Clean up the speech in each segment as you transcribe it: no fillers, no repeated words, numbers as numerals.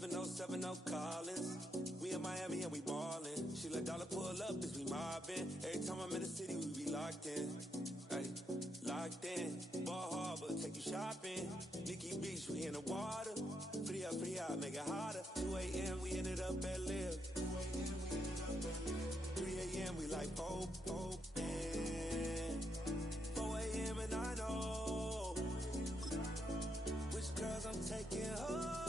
707 Collins. We in Miami and we ballin'. She let dollar pull up as we mobbin'. Every time I'm in the city, we be locked in. Ay, locked in. Ball Harbor, take you shopping. Nikki Beach, we in the water. Free up, make it hotter. 2 a.m., we ended up at Live. 3 a.m., we like Pope. And 4 a.m. and I know which girls I'm taking home.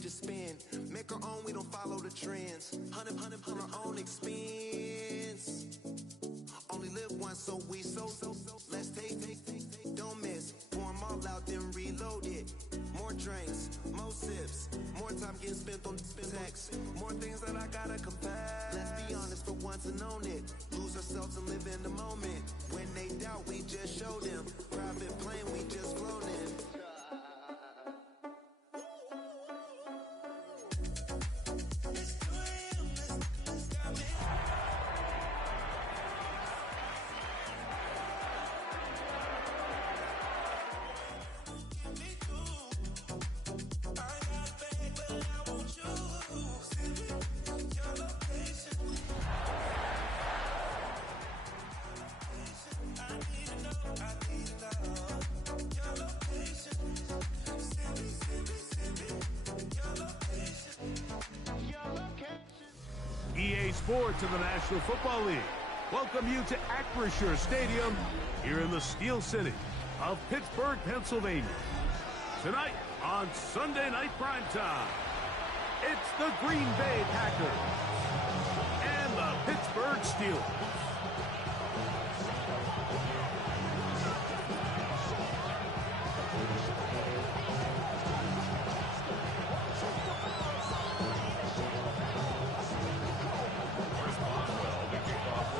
Just spin, make our own, we don't follow the trends. 100 on our own expense. Only live once, so let's take, don't miss. Pour 'em all out, then reload it. More drinks, more sips, more time getting spent on text. More things that I gotta confess. Let's be honest for once and own it. Lose ourselves and live in the moment. When they doubt, we just show them. Private plane, we just flown in. EA Sports in the National Football League welcome you to Acrisure Stadium here in the Steel City of Pittsburgh, Pennsylvania. Tonight on Sunday Night Primetime, it's the Green Bay Packers and the Pittsburgh Steelers.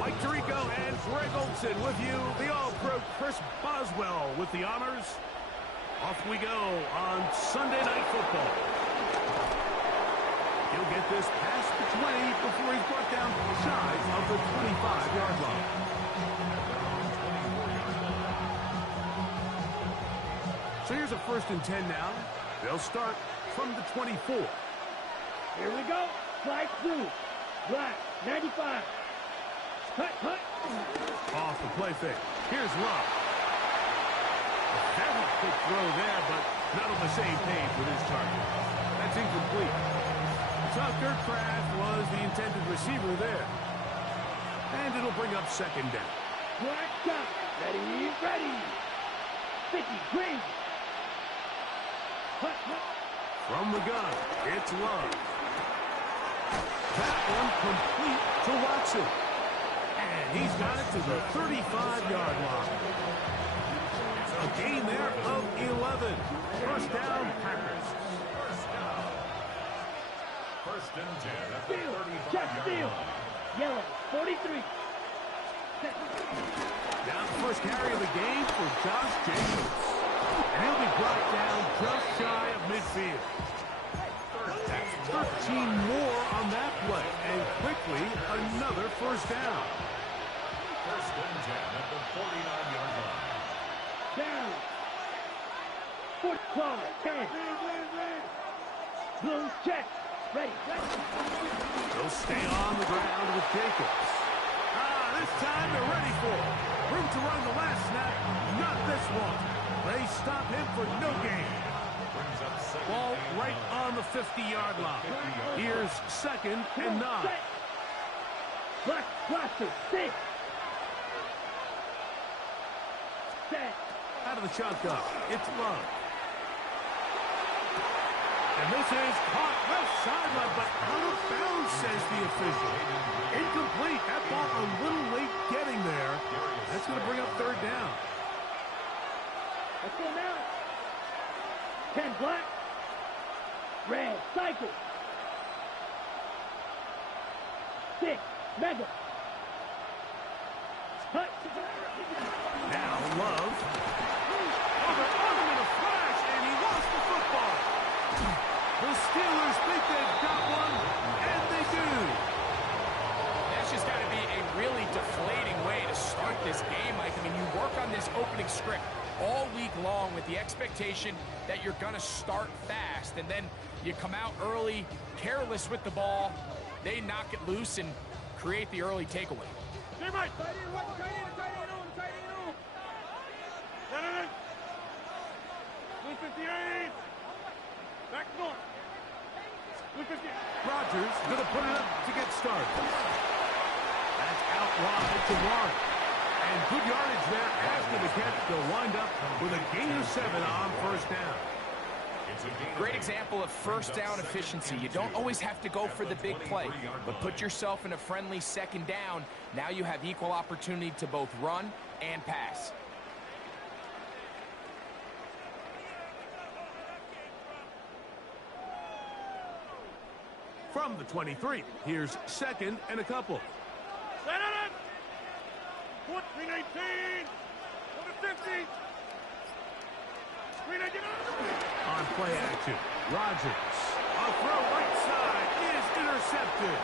Mike Tirico and Greg Olson with you. The All-Pro Chris Boswell with the honors. Off we go on Sunday Night Football. He'll get this past the 20 before he's brought down shy of the 25-yard line. So here's a 1st and 10 now. They'll start from the 24. Here we go. Slide through. Black, 95. Cut. Off the play fake. Here's Love. That was a quick throw there, but not on the same page with his target. That's incomplete. Tucker Kraft was the intended receiver there. And it'll bring up 2nd down. Black cut. Ready. 50, green. Cut. From the gun, it's Love. That one complete to Watson. And he's got it to the 35-yard line. A gain there of 11. First down, Packers. First and 10 at the Steal. 35-yard line. Yellow, 43. Now the first carry of the game for Josh Jacobs. And he'll be brought down just shy of midfield. That's 13 more on that play. And quickly, another first down. First and 10 at the 49-yard line. Down. Foot corner, 10. Blue check. Ready. They'll stay on the ground with Jacobs. This time they're ready for it. Room to run the last snap. Not this one. They stop him for no gain. Ball right on the 50-yard line. Here's 2nd and 9. Blaster, 6. Set. Out of the shotgun, it's Love. And this is caught left sideline, but out of bounds, says the official. Incomplete. That ball a little late getting there. That's going to bring up third down. Let's go now. 10 black. Red, cycle. 6, mega. Hut. Now Love. Oh, they're on him in a flash, and he lost the football. The Steelers think they've got one, and they do. That's just got to be a really deflating way to start this game, Mike. I mean, you work on this opening script all week long with the expectation that you're going to start fast, and then you come out early, careless with the ball. They knock it loose and create the early takeaway. Right. Rodgers going to put it up to get started. That's out wide to Warren. And good yardage there after the catch. They'll wind up with a gain of 7 on first down. Great example of first down efficiency. You don't always have to go for the big play, but put yourself in a friendly second down. Now you have equal opportunity to both run and pass. From the 23, here's second and a couple. Put 319. Put 50. On play action, Rodgers. A throw right side is intercepted.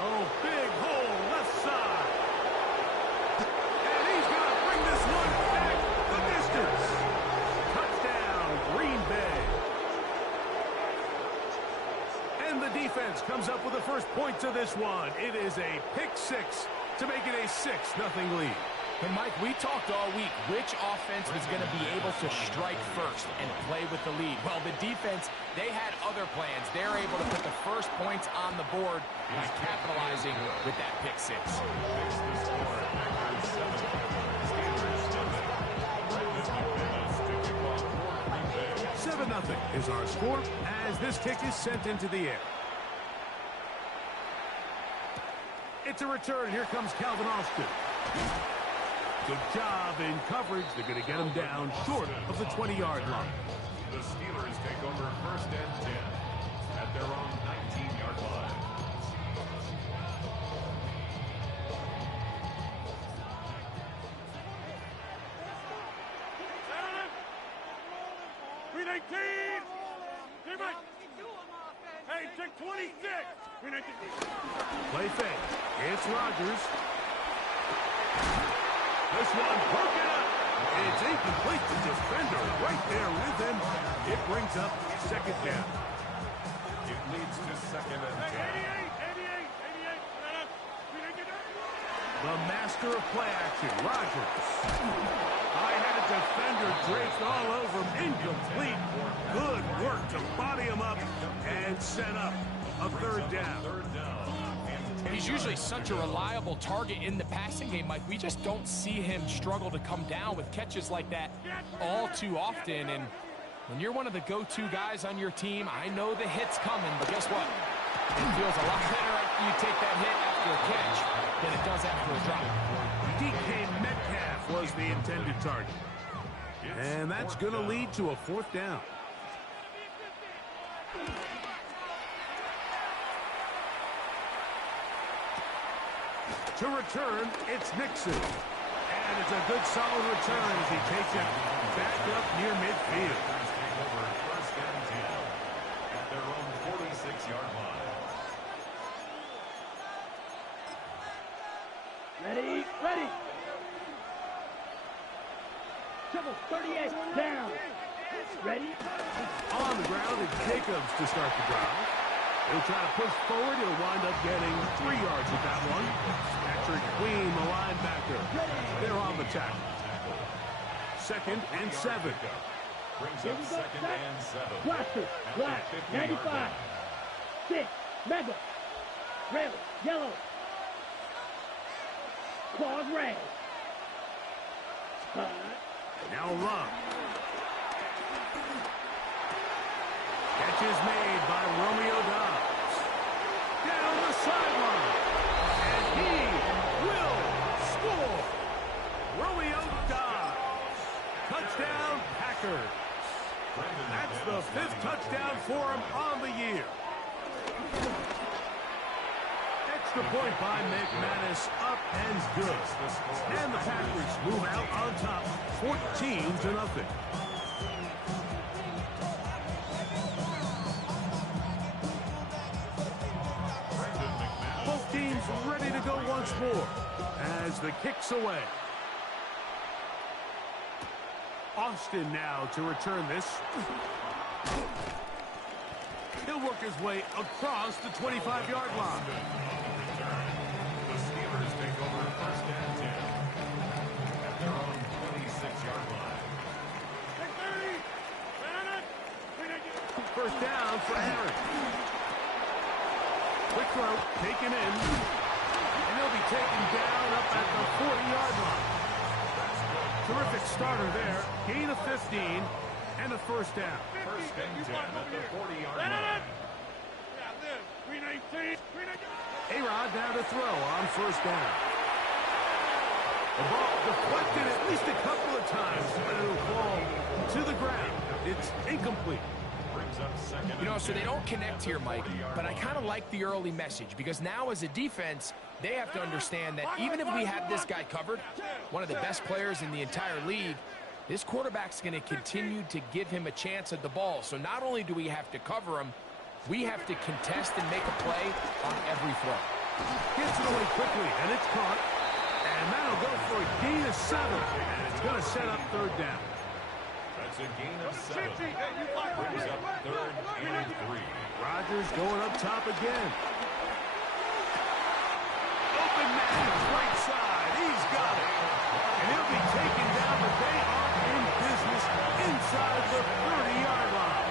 Oh, big hole left side. And he's going to bring this one back the distance. Touchdown, Green Bay. And the defense comes up with the first points of this one. It is a pick six to make it a 6-0 lead. And Mike, we talked all week which offense was going to be able to strike first and play with the lead. Well, the defense, they had other plans. They're able to put the first points on the board by capitalizing with that pick six. 7-0 is our score as this kick is sent into the air. It's a return. Here comes Calvin Austin. Good job in coverage. They're going to get him down short of the 20-yard line. The Steelers take over first and 10 at their own 19-yard line. Hey, check 26. Play fake. It's Rodgers. This one broken up. It's incomplete. The defender right there with him. It brings up second down. It leads to second and 10. 88. The master of play action, Rodgers. I had a defender draped all over him. Incomplete. Good work to body him up and set up a third down. He's usually such a reliable target in the passing game, Mike. We just don't see him struggle to come down with catches like that all too often. And when you're one of the go-to guys on your team, I know the hit's coming, but guess what? It feels a lot better after you take that hit after a catch than it does after a drop. DK Metcalf was the intended target. And that's going to lead to a fourth down. To return, it's Nixon. And it's a good solid return as he takes it back up near midfield. Take over first and 10 at their own 46-yard line. Ready. Triple 38 down. Ready. On the ground, it's Jacobs to start the drive. He'll try to push forward. He'll wind up getting 3 yards with that one. Patrick Queen, the linebacker. They're on the tackle. Second and 7. Brings up second and 7. Blaster, black, 95. 6, mega. Red, yellow. Claws red. Now Love. Catch is made by Romeo Doubs. Down the sideline. And he will score. Romeo Doubs. Touchdown, Packers. That's the 5th touchdown for him on the year. Extra point by McManus, up and good. And the Packers move out on top, 14-0. Both teams ready to go once more as the kick's away. Austin now to return this. He'll work his way across the 25-yard line. The Steelers take over 1st and 10 at their own 26-yard line. 1st down for Aaron. Quick throw, taken in, and he'll be taken down up at the 40-yard line. Terrific starter there. Gain of 15 and a 1st down. 1st and 10 at the 40-yard line. A-Rod now to throw on 1st down. The ball deflected at least a couple of times, but it'll fall to the ground. It's incomplete. Brings up 2nd. You know, so they don't connect here, Mike, but I kind of like the early message because now as a defense, they have to understand that even if we have this guy covered, one of the best players in the entire league, this quarterback's going to continue to give him a chance at the ball. So not only do we have to cover him, we have to contest and make a play on every throw. Gets it away quickly, and it's caught. And that'll go for a gain of 7, and it's going to set up 3rd down. That's a gain of 7. Brings up 3rd and 3. Rodgers going up top again. Open man, right side. He's got it. And he'll be taken down, but they are in business inside the 30-yard line.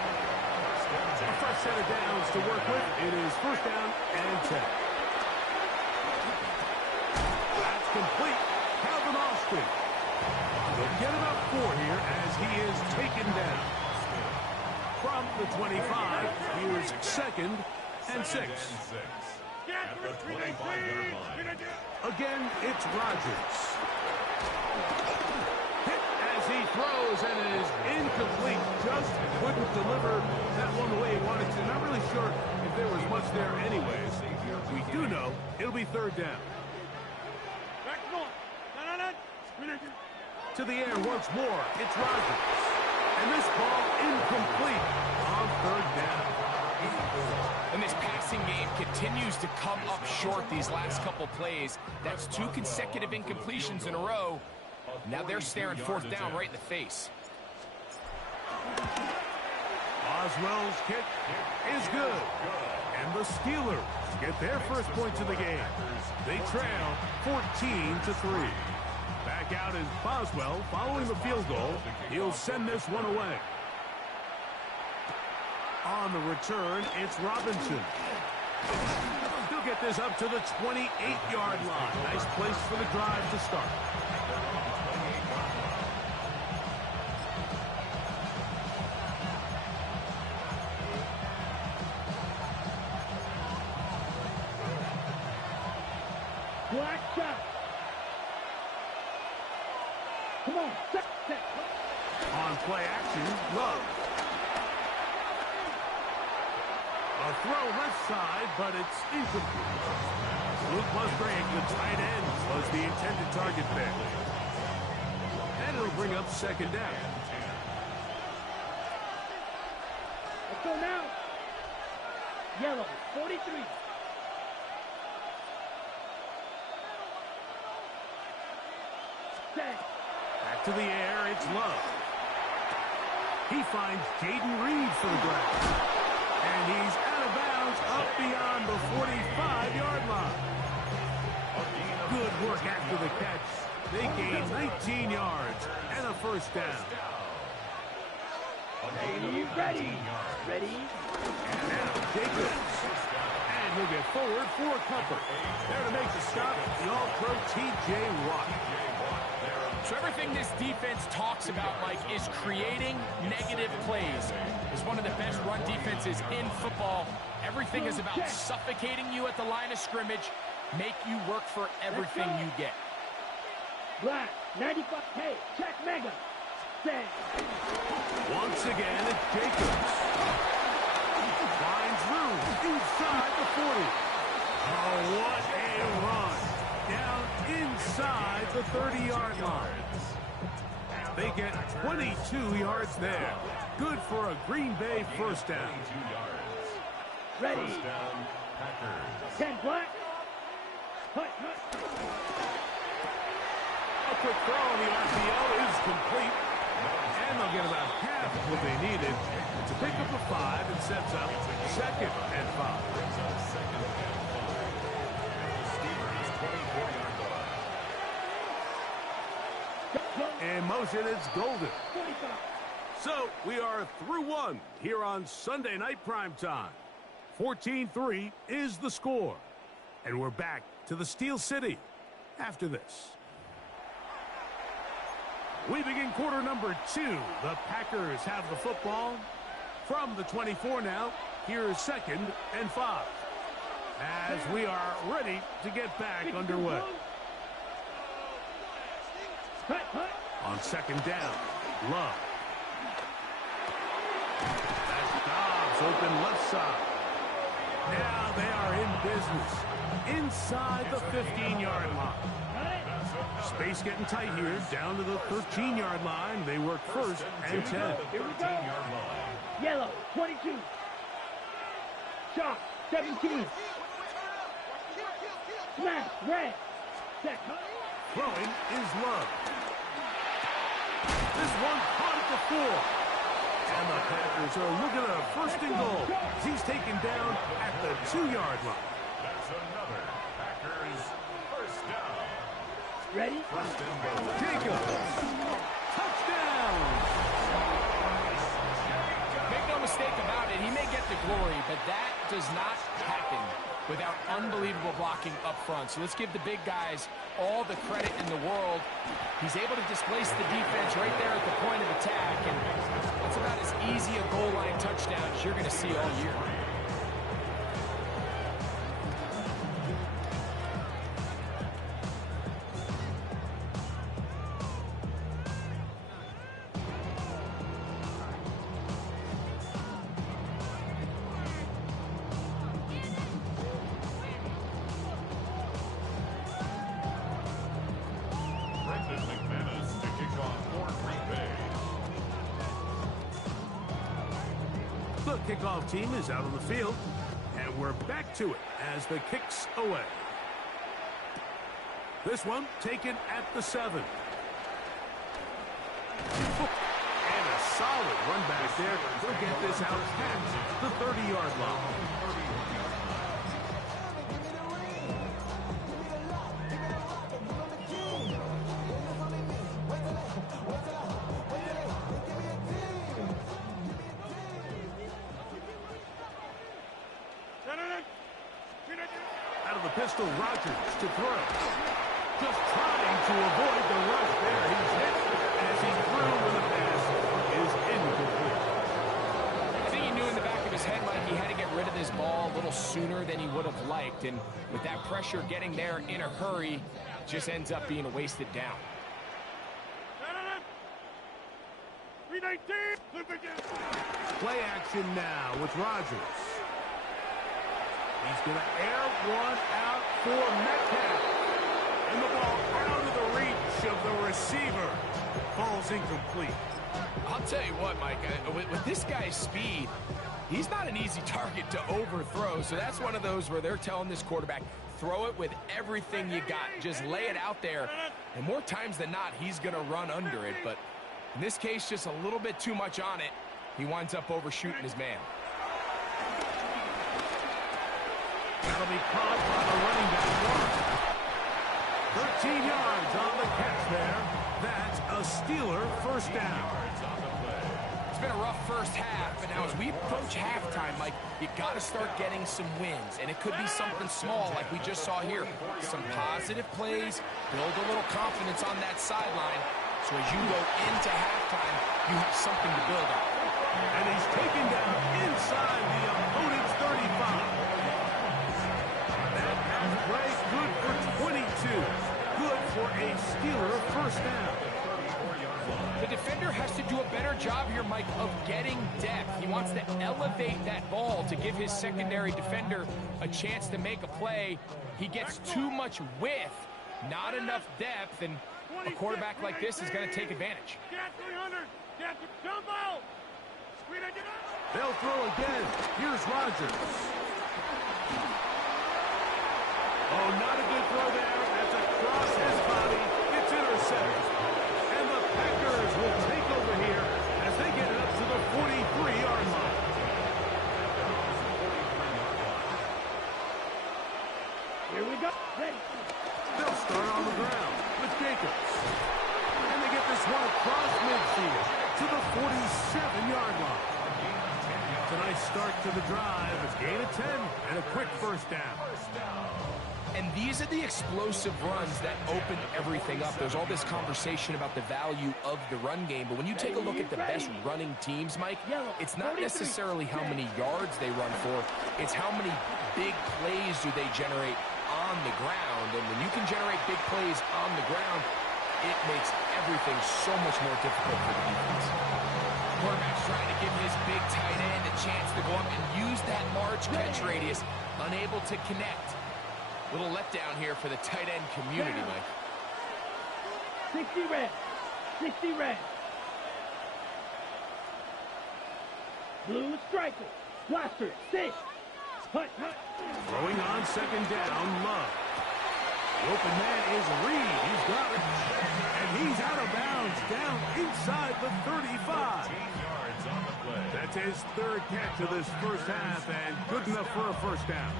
A fresh set of downs to work with. It is 1st down and 10. That's complete. Calvin Austin. They'll get about 4 here as he is taken down. From the 25, here's 2nd and 6. At the 25-yard line. Again, it's Rodgers. Hit as he throws, and it is incomplete. Just couldn't deliver that one the way he wanted to. Not really sure if there was much there anyways. We do know it'll be 3rd down. To the air once more, it's Rodgers. And this ball incomplete on 3rd down. And this passing game continues to come up short these last couple plays. That's 2 consecutive incompletions in a row. Now they're staring 4th down right in the face. Oswell's kick is good. And the Steelers get their first points of the game. They trail 14-3. Back out is Boswell following the field goal. He'll send this one away. On the return, it's Robinson. He'll get this up to the 28-yard line. Nice place for the drive to start. Black shot. Come on, set. On play action, Love. A throw left side, but it's incomplete. Luke Musgrave, the tight end, was the intended target there. And it'll bring up 2nd down. Let's go now. Yellow, 43. Set. Back to the air, it's Love. He finds Jaden Reed for the grab. And he's out of bounds up beyond the 45-yard line. Good work after the catch. They gain 19 yards and a 1st down. Ready. Ready. And now Jacobs. And he'll get forward for a couple. There to make the stop, the All-Pro T.J. Watt. So everything this defense talks about, Mike, is creating negative plays. It's one of the best run defenses in football. Everything is about suffocating you at the line of scrimmage, make you work for everything you get. Black, 95, hey, check mega. Set. Once again, it's Jacobs. Finds room inside the 40. Oh, what a run. Down inside the 30-yard line. They get 22 yards there. Good for a Green Bay first down. Ready. First down, Packers. 10 black. Hut, hut. A quick throw on the RPO is complete. And they'll get about half of what they needed to pick up a 5 and sets up 2nd and 5. Second and 5. The Steelers' 24-yard line. In motion, it's Golden. 45. So we are through one here on Sunday Night Primetime. 14-3 is the score. And we're back to the Steel City after this. We begin quarter number 2. The Packers have the football from the 24 now. Here is 2nd and 5. As we are ready to get back underway. Hut, hut. On 2nd down, Love. That's Dobbs open left side. Now they are in business inside the 15-yard line. Space getting tight here, down to the 13-yard line. They work 1st and 10. Here we go. Yellow, 22. Chalk, 17. Smash, red. Set, hut. Throwing is Love. This one caught at the 4. And the Packers are looking at a 1st and goal. He's taken down at the 2-yard line. That's another Packers first down. Ready? First and goal. Jacobs. Touchdown. Make no mistake about it, he may get the glory, but that does not happen without unbelievable blocking up front. So let's give the big guys all the credit in the world. He's able to displace the defense right there at the point of attack, and that's about as easy a goal line touchdown as you're going to see all year. Brendan McManus to kick off for Green Bay. The kickoff team is out on the field, and we're back to it as the kick's away. This one taken at the 7. And a solid run back there. He'll get this out past the 30-yard line. Out of the pistol, Rodgers to throw. Just trying to avoid the rush there. He's hit as he threw when the pass is incomplete. I think he knew in the back of his head, Mike, he had to get rid of this ball a little sooner than he would have liked. And with that pressure getting there in a hurry, just ends up being a wasted down. Play action now with Rodgers. He's going to air one out for Metcalf. And the ball out of the reach of the receiver. Falls incomplete. I'll tell you what, Mike, with this guy's speed, he's not an easy target to overthrow. So that's one of those where they're telling this quarterback, throw it with everything you got. Just lay it out there. And more times than not, he's going to run under it. But in this case, just a little bit too much on it. He winds up overshooting his man. That'll be caught by the running back. 13 yards on the catch there. That's a Steeler first down. It's been a rough first half, but now as we approach halftime, Mike, you got to start getting some wins, and it could be something small like we just saw here. Some positive plays, build a little confidence on that sideline, So as you go into halftime, you have something to build on. And he's taken down inside the opponent's 35. That pass play good for 22. Good for a Steeler first down. The defender has to do a better job here, Mike, of getting depth. He wants to elevate that ball to give his secondary defender a chance to make a play. He gets too much width, not enough depth, and a quarterback like this is going to take advantage. They'll throw again. Here's Rodgers. Oh, not a good throw there. That's across his body. It's intercepted. And the Packers will take over here as they get it up to the 43-yard line. Here we go. Ready. They'll start on the ground with Jacobs. And they get this one across midfield to the 47-yard line. It's a nice start to the drive. It's gain of 10 and a quick first down. And these are the explosive runs that open everything up. There's all this conversation about the value of the run game, but when you take a look at the best running teams, Mike, it's not necessarily how many yards they run for, it's how many big plays do they generate on the ground. And when you can generate big plays on the ground, it makes everything so much more difficult for the defense. Quarterback's trying to give his big tight end a chance to go up and use that large catch radius, unable to connect. Little letdown here for the tight end community, Mike. 60 red. 60 red. Blue striker. Blaster. 6. Hut, hut. Throwing on second down, Love. The open man is Reed. He's got it. And he's out of bounds down inside the 35. That's his third catch of this first half and good enough for a first down.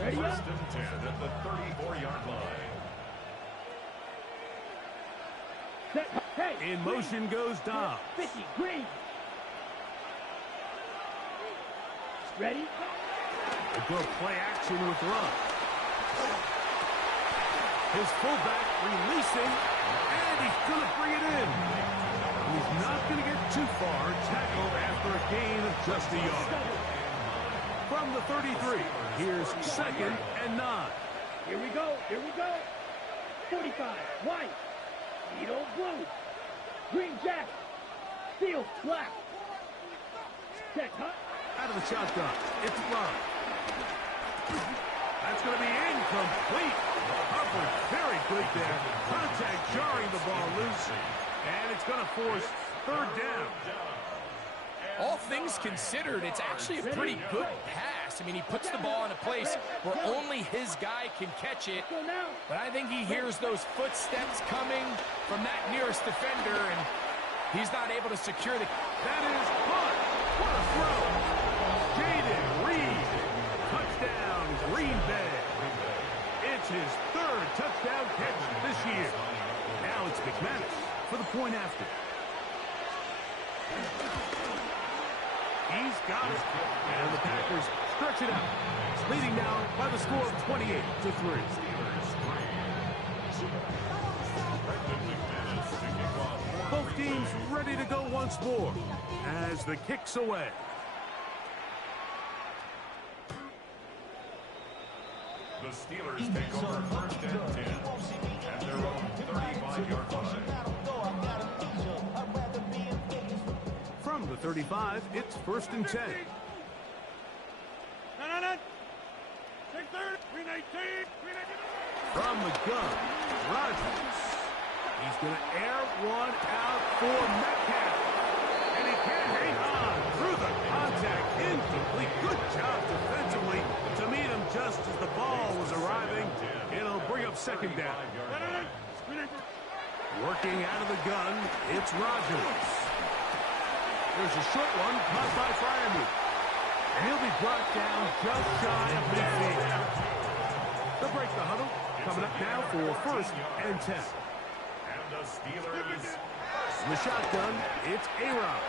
Ready First up. and 10 at the 34-yard line. Set. Hey. In motion goes Dobbs. 50. Green. Ready. They go play action with Love. His fullback releasing, and he's going to bring it in. He's not going to get too far, tackled after a gain of just a yard. From the 33, here's second and 9. Here we go. Here we go. 45. White. Needle blue. Green jack. Steel black. Set. Hut. Out of the shotgun, it's Love. That's going to be incomplete. Hubbard, very good there. Contact jarring the ball loose. And it's going to force third down. All things considered, it's actually a pretty good pass. I mean, he puts the ball in a place where only his guy can catch it. Go now. But I think he hears those footsteps coming from that nearest defender, and he's not able to secure the... That is caught. What a throw. Jaden Reed. Touchdown, Green Bay. It's his third touchdown catch this year. Now it's McManus for the point after. He's got it. And the Packers stretch it out. It's leading now by the score of 28-3. Both teams ready to go once more as the kick's away. The Steelers take over first and 10 at their own 35-yard line. From the 35, it's first and 10. From the gun, Rodgers. He's going to air one out for Metcalf. And he can't hang on through the contact. Incomplete. Good job defensively to meet him just as the ball was arriving. It'll bring up second down. Working out of the gun, it's Rodgers. There's a short one caught by Freiermuth. And he'll be brought down just shy of midfield. They'll break the huddle. Coming up now for first and 10. And the Steelers. In the shotgun, it's A-Rod.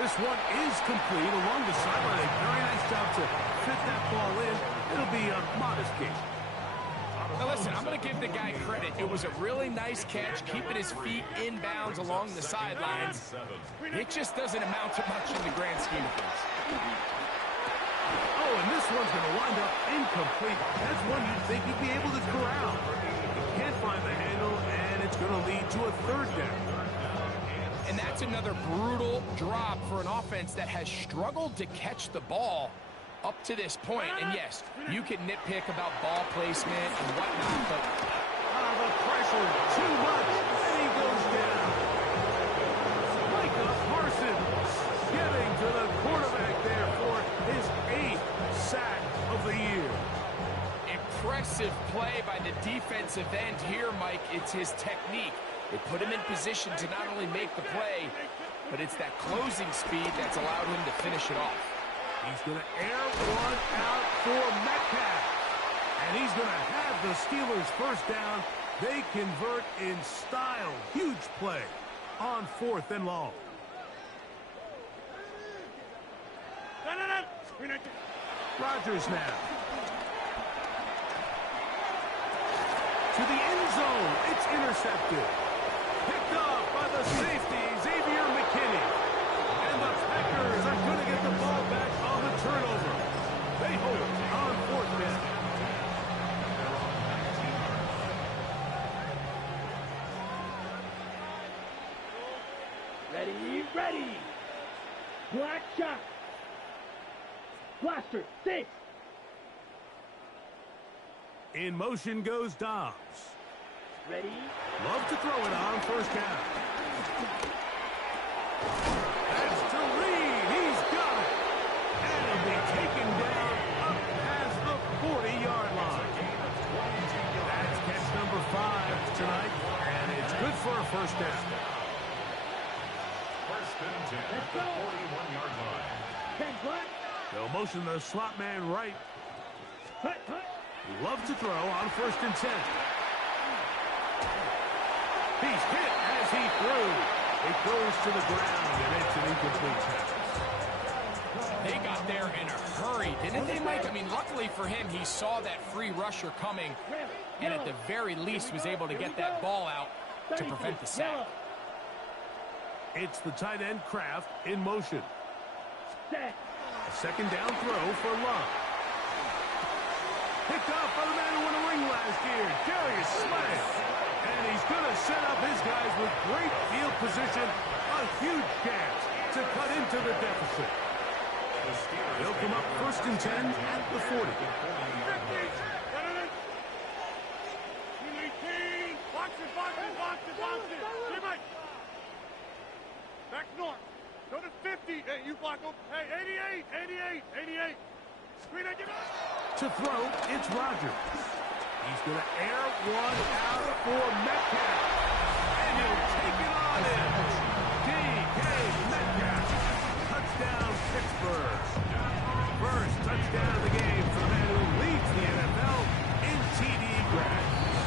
This one is complete along the sideline. A very nice job to fit that ball in. It'll be a modest gain. Now listen, I'm going to give the guy credit. It was a really nice catch, keeping his feet in bounds along the sidelines. It just doesn't amount to much in the grand scheme of things. Oh, and this one's going to wind up incomplete. That's one you'd think he'd be able to corral. He can't find the handle, and it's going to lead to a third down. And that's another brutal drop for an offense that has struggled to catch the ball up to this point. And yes, you can nitpick about ball placement and whatnot, but the pressure, too much, and he goes down. Micah Parsons getting to the quarterback there for his 8th sack of the year. Impressive play by the defensive end here, Mike. It's his technique. It put him in position to not only make the play, but it's that closing speed that's allowed him to finish it off. He's going to air one out for Metcalf. And he's going to have the Steelers first down. They convert in style. Huge play on 4th and long. Rodgers now. To the end zone. It's intercepted. Picked up by the safety, Xavier McKinney. And the Packers are going to get the ball back on the turnover. They hold it on 4th down. Ready. Black shot. Blaster, 6. In motion goes Dobbs. Ready. Love to throw it on 1st down. That's to Reed. He's got it. And he'll be taken down up past the 40-yard line. That's catch number 5 tonight. And it's good for a 1st down. First and 10 at the 41-yard line. 10 black. They'll motion the slot man right. Hut. Love to throw on 1st and 10. He's hit as he threw. It goes to the ground, and it's an incomplete pass. They got there in a hurry, didn't they, Mike? I mean, luckily for him, he saw that free rusher coming, and at the very least was able to get that ball out to prevent the sack. It's the tight end Kraft in motion. Set. A 2nd down throw for Love. Picked up by the man who won a ring last year, Darius Slay. And he's going to set up his guys with great field position. A huge chance to cut into the deficit. They'll come up 1st and 10 at the 40. Back north. Go to 50. Hey, you block him. Hey, 88. To throw, it's Rodgers. He's going to air one out for Metcalf. And he'll take it on in. D.K. Metcalf. Touchdown, Pittsburgh. First touchdown of the game for the man who leads the NFL in TD grabs.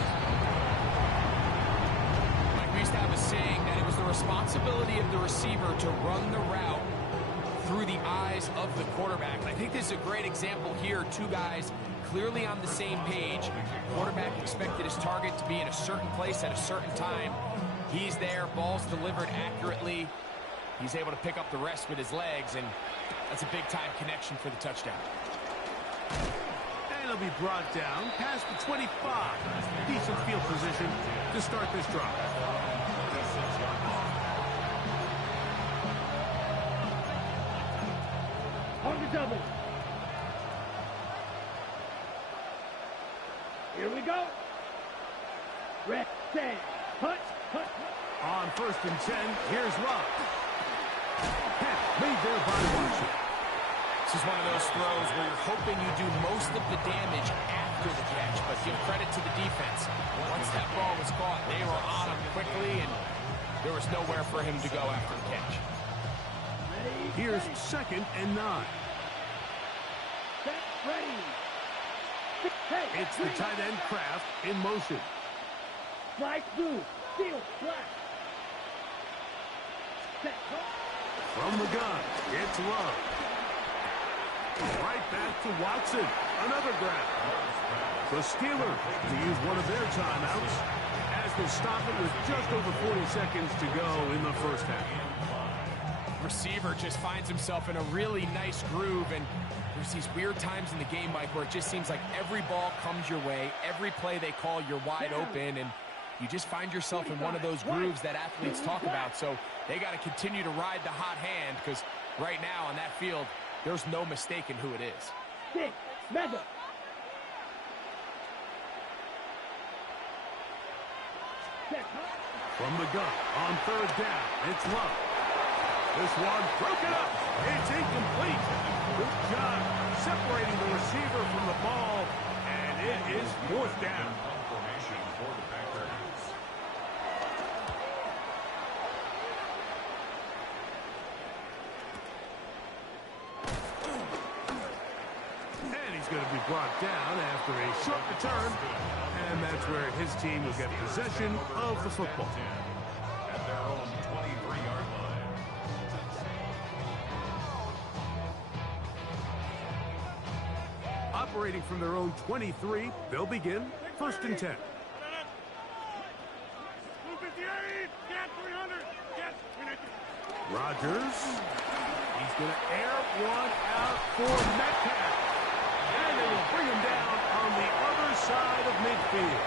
Mike, we used to have a saying that it was the responsibility of the receiver to run the route through the eyes of the quarterback. And I think this is a great example here. 2 guys clearly on the same page. Quarterback expected his target to be in a certain place at a certain time. He's there, ball's delivered accurately. He's able to pick up the rest with his legs, and that's a big-time connection for the touchdown. And he'll be brought down past the 25. Decent field position to start this drive. On the double. Here we go. Red, set, hut. On 1st and 10, here's Love. Pass made there by Watson. This is one of those throws where you're hoping you do most of the damage after the catch, but give credit to the defense. Once that ball was caught, they were on him quickly, and there was nowhere for him to go after the catch. Here's 2nd and 9. Set, ready. It's the tight end Kraft in motion. Flight blue, steel, black. Set, From the gun, it's Love. Right back to Watson. Another grab. The Steelers to use one of their timeouts as they stop it with just over 40 seconds to go in the first half. Receiver just finds himself in a really nice groove, and there's these weird times in the game, Mike, where it just seems like every ball comes your way, every play they call, you're wide open, and you just find yourself in one of those grooves that athletes talk about. So they got to continue to ride the hot hand, because right now on that field, there's no mistaking who it is. Six, mega. From the gun on third down, it's Love. This one broken up. It's incomplete. Good job separating the receiver from the ball, and it is fourth down. Formation for the Packers. And he's going to be brought down after a short return, and that's where his team will get possession of the football. At their own 23-yard line. Operating from their own 23, they'll begin first and 10. 258, get 300, get 300. Rodgers, he's going to air one out for Metcalf. And they will bring him down on the other side of midfield.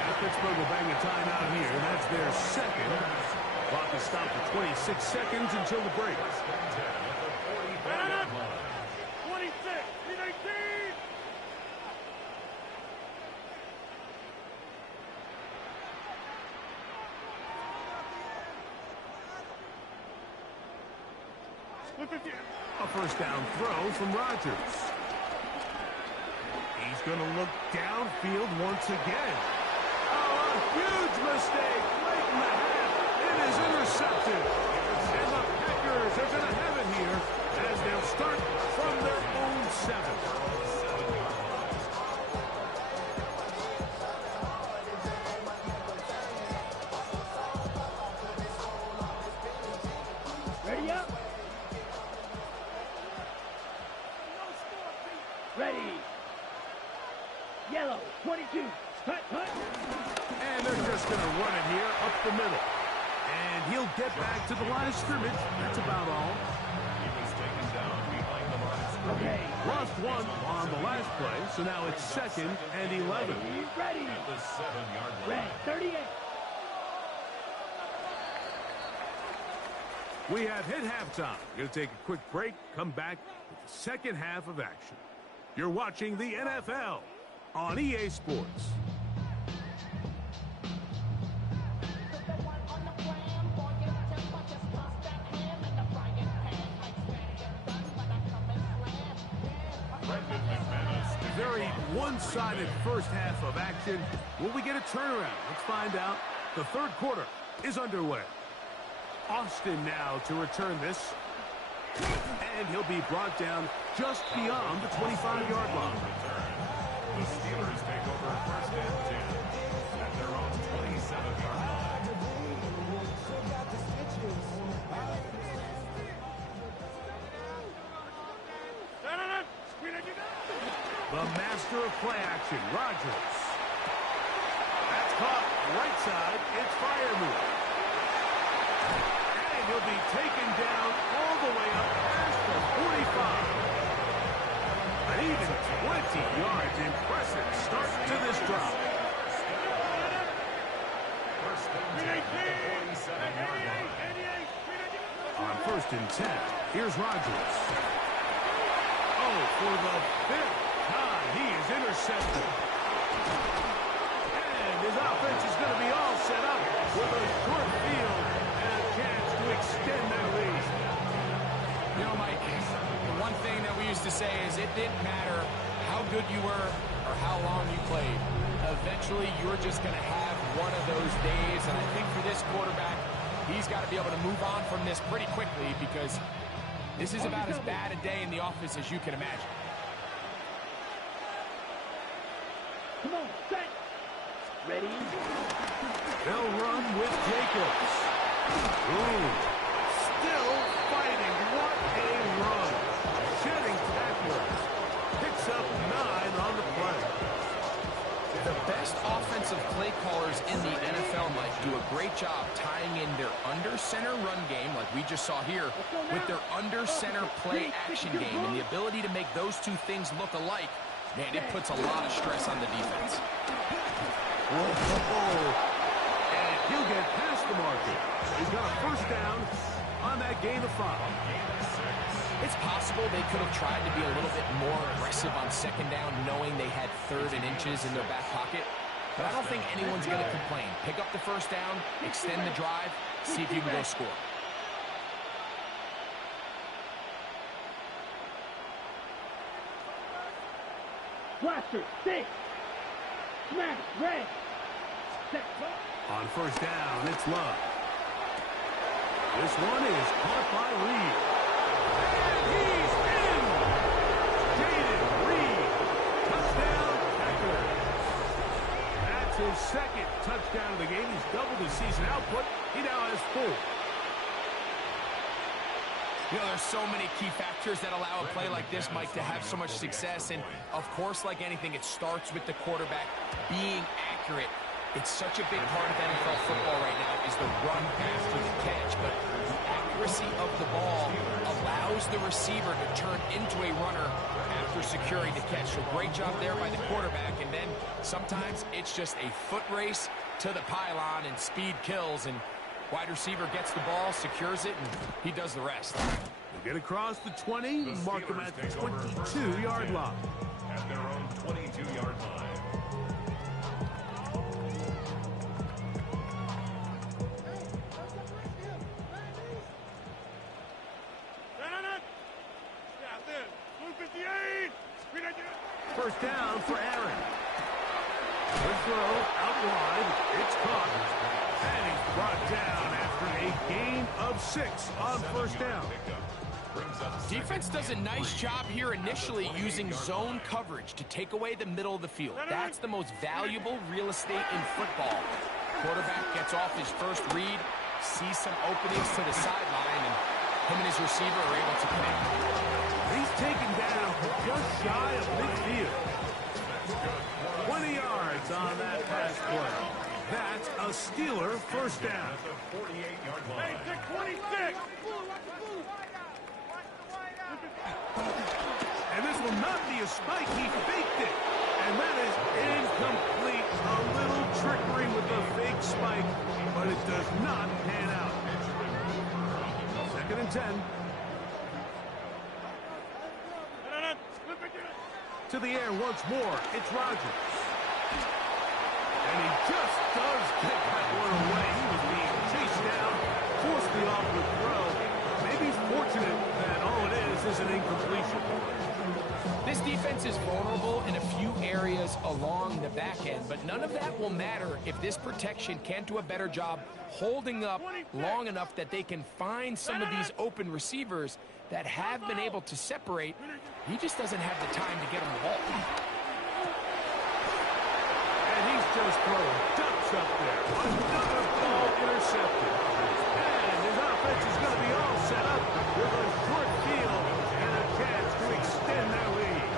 Now Pittsburgh will bang a timeout here. That's their second. Clock is stopped for 26 seconds until the break. 26, 319. A first down throw from Rodgers. He's going to look downfield once again. Oh, a huge mistake late in the half. It is intercepted. And the Packers are going to have it here as they'll start from their own 7. Ready up. Ready. Yellow, 22. Cut. And they're just going to run it here up the middle. And he'll get back to the line of scrimmage. That's about all. He was taken down behind the line of scrimmage. Okay. Lost one on the last play, so now it's 2nd and 11. Ready. At the 7-yard line. Red, 38. We have hit halftime. Going to take a quick break, come back with the second half of action. You're watching the NFL on EA Sports. Very one-sided first half of action. Will we get a turnaround? Let's find out. The third quarter is underway. Austin now to return this. And he'll be brought down just beyond the 25-yard line. The Steelers take over first and 10 at their own 27-yard line. The master of play action, Rodgers. That's caught right side. It's Freiermuth. And he'll be taken down all the way up past the 45. An even 20 yards. Impressive start to this drive. First and 10 at the 47-yard line. On first and 10, here's Rodgers. Oh, for the 5th time, he is intercepted. And his offense is going to be all set up with a short field and a chance to extend that lead. You know, Mike, the one thing that we used to say is it didn't matter how good you were or how long you played. Eventually, you're just going to have one of those days, and I think for this quarterback, he's got to be able to move on from this pretty quickly because this is about as bad a day in the office as you can imagine. Come on, set. Ready. They'll run with Jacobs. Ooh, still fighting. What a run. Shedding tacklers. Picks up 9 on the play. The best offensive play callers in the NFL might do a great job tying in their under-center run game, like we just saw here, with their under-center play action game. And the ability to make those two things look alike, man, it puts a lot of stress on the defense. Whoa. And he'll get past the marker. He's got a first down on that gain of 5. It's possible they could have tried to be a little bit more aggressive on second down, knowing they had 3rd and inches in their back pocket. But I don't think anyone's going to complain. Pick up the first down, extend the drive, see if you can go score. Blaster, 6. Smash, red. Set. On first down, it's Love. This one is caught by Reed. And he's in! Jaden Reed. Touchdown, Packers. That's his 2nd touchdown of the game. He's doubled his season output. He now has 4. You know, there's so many key factors that allow a play like this, Mike, to have so much success. And, of course, like anything, it starts with the quarterback being accurate. It's such a big part of NFL football right now is the run after the catch. But the accuracy of the ball allows the receiver to turn into a runner after securing the catch. So great job there by the quarterback. And then sometimes it's just a foot race to the pylon and speed kills. And wide receiver gets the ball, secures it, and he does the rest. We'll get across the 20, mark them at the 22-yard line. At their own 22-yard line. First down for Aaron. The throw out wide. It's caught. And he's brought down after a gain of 6 on first down. Defense does a nice job here initially using zone coverage to take away the middle of the field. That's the most valuable real estate in football. Quarterback gets off his first read, sees some openings to the sideline, and him and his receiver are able to connect. He's taken down just shy of midfield. 20 yards on that pass play. That's a Steeler first down. Hey, 26! And this will not be a spike. He faked it. And that is incomplete. A little trickery with the fake spike, but it does not pan out. 2nd and 10. To the air once more. It's Rodgers. And he just does get that one away. He was being chased down, forced the offward throw. Maybe he's fortunate that all it is an incompletion. This defense is vulnerable in a few areas along the back end, but none of that will matter if this protection can't do a better job holding up long enough that they can find some of these open receivers that have been able to separate. He just doesn't have the time to get them the ball. And he's just throwing ducks up there. Another ball intercepted. And his offense is going to be all set up with a short field and a chance to extend their lead.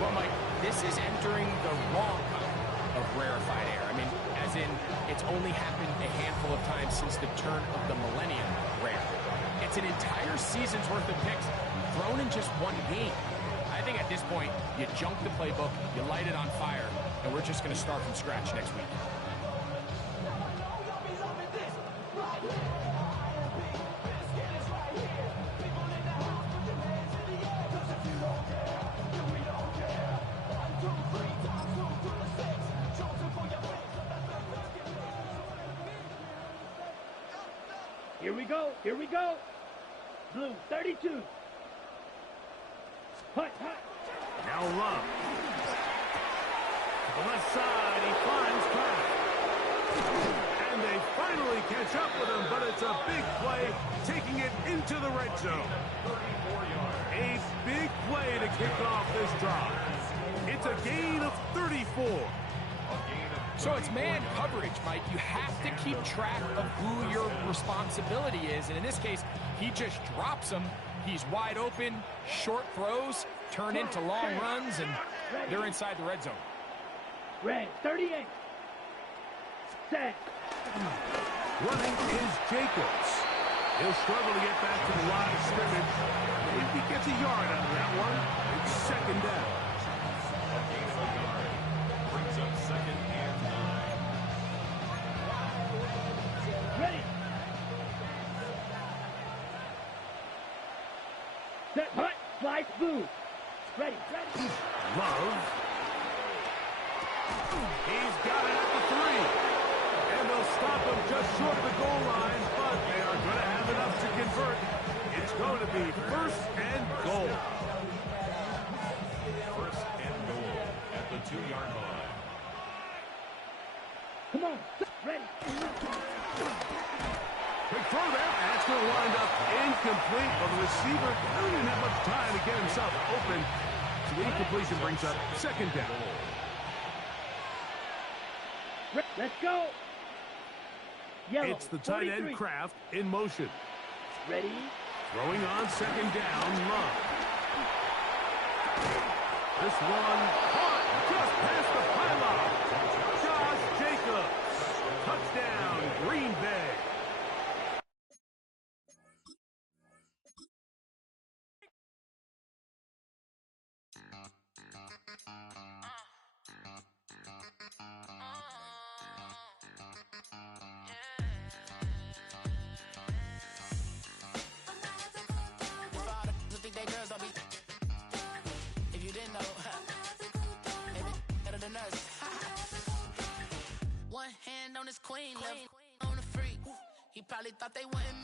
Well, Mike, this is entering the wrong kind of rarefied air. I mean, as in, it's only happened a handful of times since the turn of the millennium rare. It's an entire season's worth of picks thrown in just one game. I think at this point, you junk the playbook, you light it on fire, and we're just going to start from scratch next week. Here we go. Here we go. Blue 32. Hut, hut. Now Love. To the left side, he finds Pratt. And they finally catch up with him, but it's a big play, taking it into the red zone. A big play to kick off this drive. It's a gain of 34. So it's man coverage, Mike. You have to keep track of who your responsibility is. And in this case, he just drops him. He's wide open, short throws, turn into long runs, and they're inside the red zone. Red 38. Set. Running is Jacobs. He'll struggle to get back to the line of scrimmage. If he gets a yard out of that one, it's second down. A gain of a yard brings up 2nd and 9. Ready. Set. Hut. Slice. Move. Ready. Ready. Love. He's got it at the 3. And they'll stop him just short of the goal line, but they are going to have enough to convert. It's going to be 1st and goal. 1st and goal at the 2-yard line. Come on. Ready. Quick throw there. That's going to wind up incomplete. But the receiver didn't have much time to get himself open. So the incompletion brings up 2nd down. Let's go. Yellow. It's the tight end 43. Kraft in motion. Ready. Throwing on 2nd down, Love. This one caught just past the pylon. Josh Jacobs. Touchdown, Green Bay. If you didn't know, maybe better than us. One hand on his queen, left on the freak. He probably thought they wouldn't.